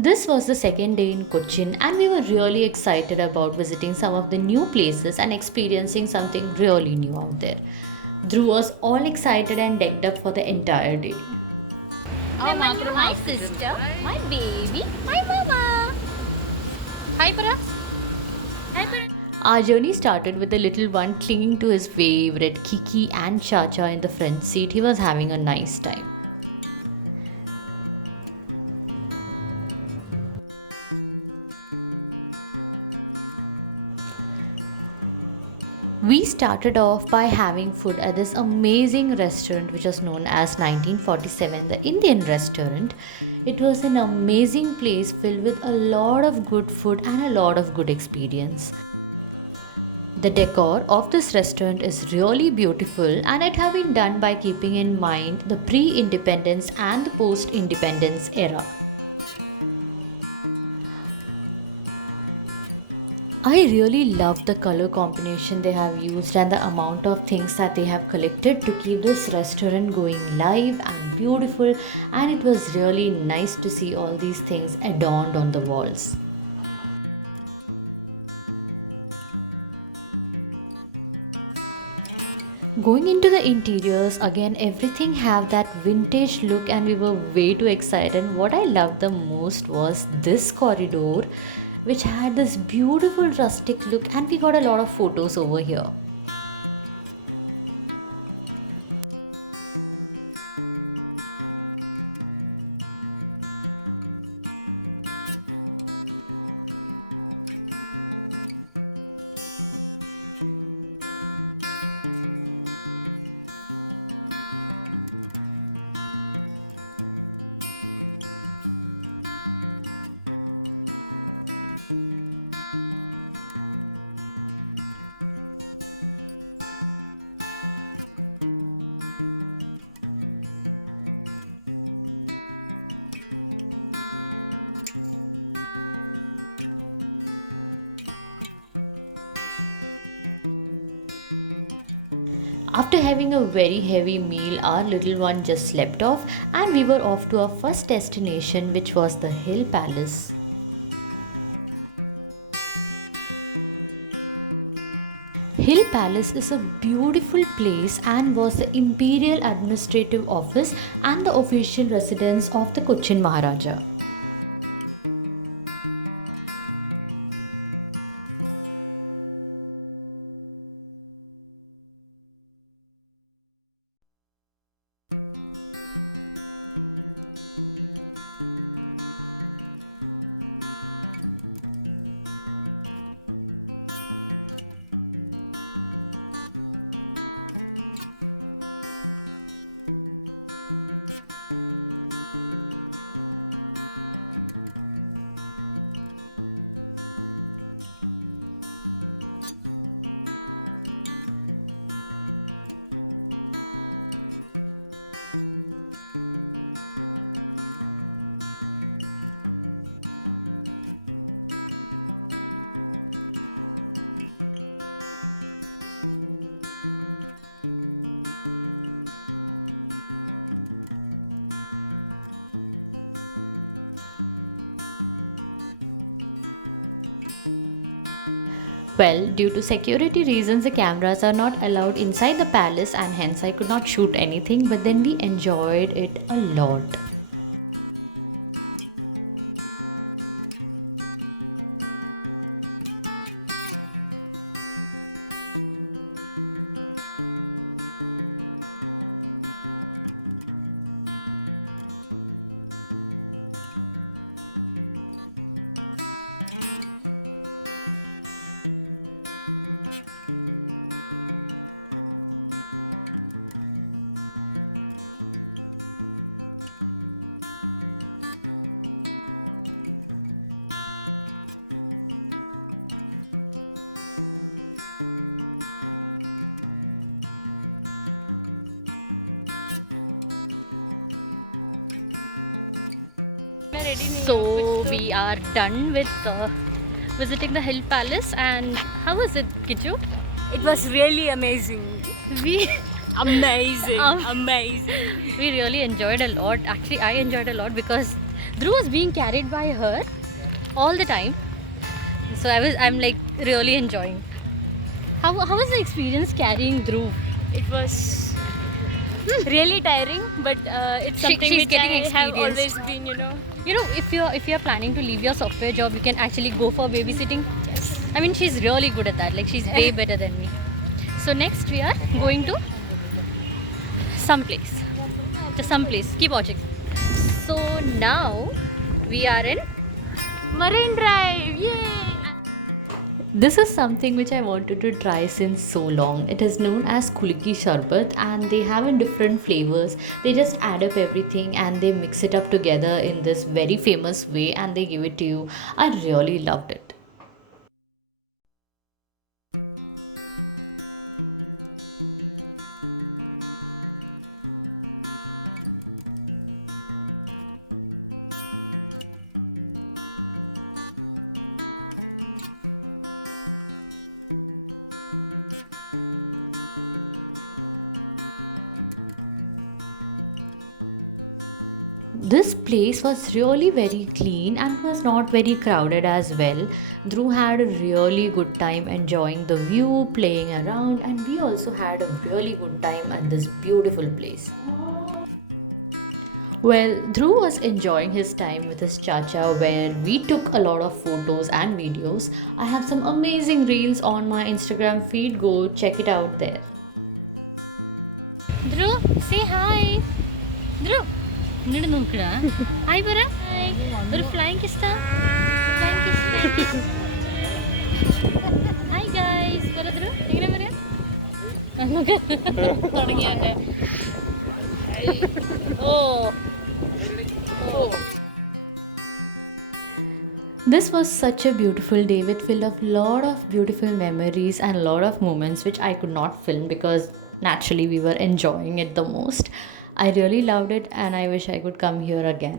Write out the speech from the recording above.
This was the second day in Cochin, and we were really excited about visiting some of the new places and experiencing something really new out there. Dhruv was all excited and decked up for the entire day. My sister, my baby, my mama. Hi, Para. Hi, Para. Our journey started with the little one clinging to his favorite Kiki and Chacha in the front seat. He was having a nice time. We started off by having food at this amazing restaurant which was known as 1947, the Indian restaurant. It was an amazing place filled with a lot of good food and a lot of good experience. The decor of this restaurant is really beautiful and it have been done by keeping in mind the pre-independence and the post-independence era. I really love the color combination they have used and the amount of things that they have collected to keep this restaurant going live and beautiful, and it was really nice to see all these things adorned on the walls. Going into the interiors again, everything have that vintage look and we were way too excited. And what I loved the most was this corridor which had this beautiful rustic look, and we got a lot of photos over here. After having a very heavy meal, our little one just slept off, and we were off to our first destination, which was the Hill Palace. Hill Palace is a beautiful place and was the imperial administrative office and the official residence of the Cochin Maharaja. Well, due to security reasons, the cameras are not allowed inside the palace, and hence I could not shoot anything, but then we enjoyed it a lot. So we are done with visiting the Hill Palace, and how was it, Kichu? It was really amazing. We Amazing. Um, Amazing. we really enjoyed a lot. Actually, I enjoyed a lot because Dhruv was being carried by her all the time. So I'm like really enjoying. How was the experience carrying Dhruv? It was really tiring, but it's something she's which getting I have experienced. always been, You know, if you're planning to leave your software job, you can actually go for babysitting. Yes. I mean, she's really good at that. Like, she's way better than me. So next we are going to some place. Just some place. Keep watching. So now we are in Marine Drive. Yay! This is something which I wanted to try since so long. It is known as Kuliki Sharbat and they have in different flavors. They just add up everything and they mix it up together in this very famous way and they give it to you. I really loved it. This place was really very clean and was not very crowded as well. Dhruv had a really good time enjoying the view, playing around, and we also had a really good time at this beautiful place. Well, Dhruv was enjoying his time with his chacha where we took a lot of photos and videos. I have some amazing reels on my Instagram feed, go check it out there. Dhruv, say hi. Dhruv, ഇങ്ങോട്ട് നോക്കടാ. Hi പറ. ഒരു flying kiss താ. Flying kiss. Hi guys. പറ Dhruv. എങ്ങനെ പറയാ? തുടങ്ങിയാട്ടെ. Oh. This was such a beautiful day with filled of lot of beautiful memories and lot of moments which I could not film because naturally we were enjoying it the most. I really loved it and I wish I could come here again.